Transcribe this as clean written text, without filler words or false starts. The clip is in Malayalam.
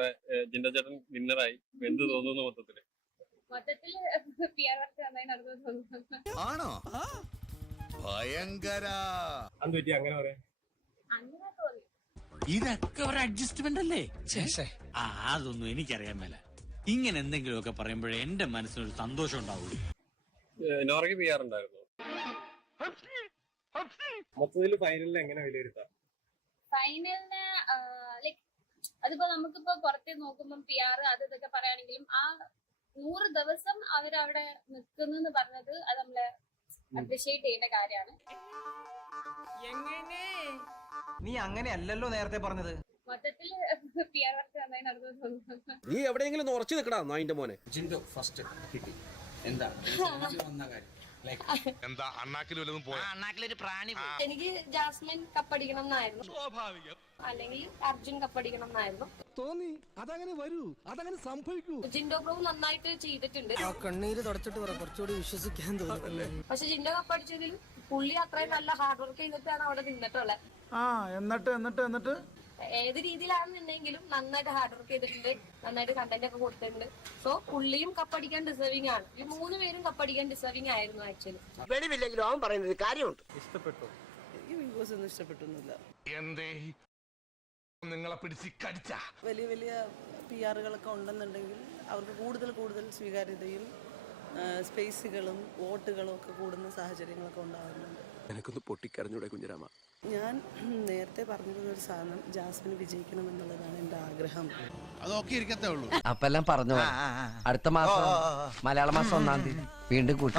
ഇപ്പൊ ജിൻഡോ ചേട്ടൻ വിന്നറായി, എന്ത് തോന്നുന്നു മൊത്തത്തില്? ആണോ? ഭയങ്കര. അങ്ങനെ പറയാം. ഇതൊക്കെ ഒരു അഡ്ജസ്റ്റ്മെന്റ് അല്ലേ? അതൊന്നും എനിക്കറിയാൻ മേല. ഇങ്ങനെ എന്തെങ്കിലുമൊക്കെ പറയുമ്പോഴേ എന്റെ മനസ്സിനൊരു സന്തോഷം ഉണ്ടാവുള്ളൂ. നോറയ്ക്ക് PR ഉണ്ടായിരുന്നു. മൊത്തത്തില് ഫൈനലിൽ എങ്ങനെ വിലയിരുത്താം? ഫൈനലിന് ലൈക് അതിപ്പോ നമുക്കിപ്പോ പുറത്തെ നോക്കുമ്പോൾ PR അത് ഇതൊക്കെ പറയുകയാണെങ്കിലും ആ 100 ദിവസം അവരവിടെ നിൽക്കുന്നു പറഞ്ഞത് അത് നമ്മളെ അപ്രീഷിയേറ്റ് ചെയ്യേണ്ട കാര്യമാണ്. നീ അങ്ങനെയല്ലല്ലോ നേരത്തെ പറഞ്ഞത്. മൊത്തത്തില് PR വർക്ക് നന്നായി നടന്നു തോന്നുന്നു. നീ എവിടെയെങ്കിലും ഉറച്ചു നിൽക്കടാ നായിന്റെ മോനെ. ജിൻഡോ ഫസ്റ്റ് കിട്ടി. എന്താ വന്ന കാര്യം? എന്താ അണ്ണാക്കിലൊരു പ്രാണി? എനിക്ക് ജാസ്മിൻ കപ്പടിക്കണം എന്നായിരുന്നു. സ്വാഭാവികം. അല്ലെങ്കിൽ അർജുൻ കപ്പടിക്കണം എന്നായിരുന്നു തോന്നി. അതങ്ങനെ വരൂ, അതങ്ങനെ സംഭവിക്കൂ. ജിൻഡോ പ്രഭു നന്നായിട്ട് ചെയ്തിട്ടുണ്ട്. കണ്ണീര് തുടച്ചിട്ട് കുറച്ചുകൂടി വിശ്വസിക്കാൻ തോന്നുന്നു. പക്ഷെ ജിൻഡോ കപ്പടിച്ചതിൽ പുള്ളി അത്രയും നല്ല ഹാർഡ് വർക്ക് ചെയ്തിട്ടാണ് അവിടെ നിന്നിട്ടുള്ളത്. എന്നിട്ട് ഏത് രീതിയിലാണെന്നുണ്ടെങ്കിലും നന്നായിട്ട് ഹാർഡ് വർക്ക് ചെയ്തിട്ടുണ്ട്, നന്നായിട്ട് കണ്ടന്റ് ഒക്കെ കൊടുത്തിട്ടുണ്ട്. സോ പുള്ളിയും കപ്പടിക്കാൻ ഡിസേർവിംഗ് ആണ്. ഈ 3 പേരും കപ്പടിക്കാൻ ഡിസേർവിംഗ് ആയിരുന്നു ആക്ച്വലി. വെളിവില്ലെങ്കിലും അവൻ പറയുന്നത് കാര്യമുണ്ട്. ഇഷ്ടപ്പെട്ടു? ഒന്നും ഇഷ്ടപ്പെട്ടൊന്നുമില്ല. എന്തേ നിങ്ങളെ പിടിച്ച് കടിച്ച? വലിയ വലിയ PR-കളൊക്കെ ഉണ്ടെന്നുണ്ടെങ്കിൽ അവർക്ക് കൂടുതൽ സ്വീകാര്യതയും സ്പേസുകളും വോട്ടുകളും ഒക്കെ കൂടുന്ന സാഹചര്യങ്ങളൊക്കെ ഉണ്ടാകുന്നുണ്ട്. എനിക്കൊന്ന് പൊട്ടിക്കരഞ്ഞൂടെ കുഞ്ഞിരാമ? ഞാൻ നേരത്തെ പറഞ്ഞിരുന്ന ഒരു സാധനം ജാസ്മിന് വിജയിക്കണം എന്നുള്ളതാണ് എൻ്റെ ആഗ്രഹം. അതൊക്കെ ഇരിക്കത്തേ ഉള്ളൂ. അപ്പെല്ലാം പറഞ്ഞു. അടുത്ത മാസം മലയാള മാസം 1-ാം തീയതി വീണ്ടും കൂട്ടി.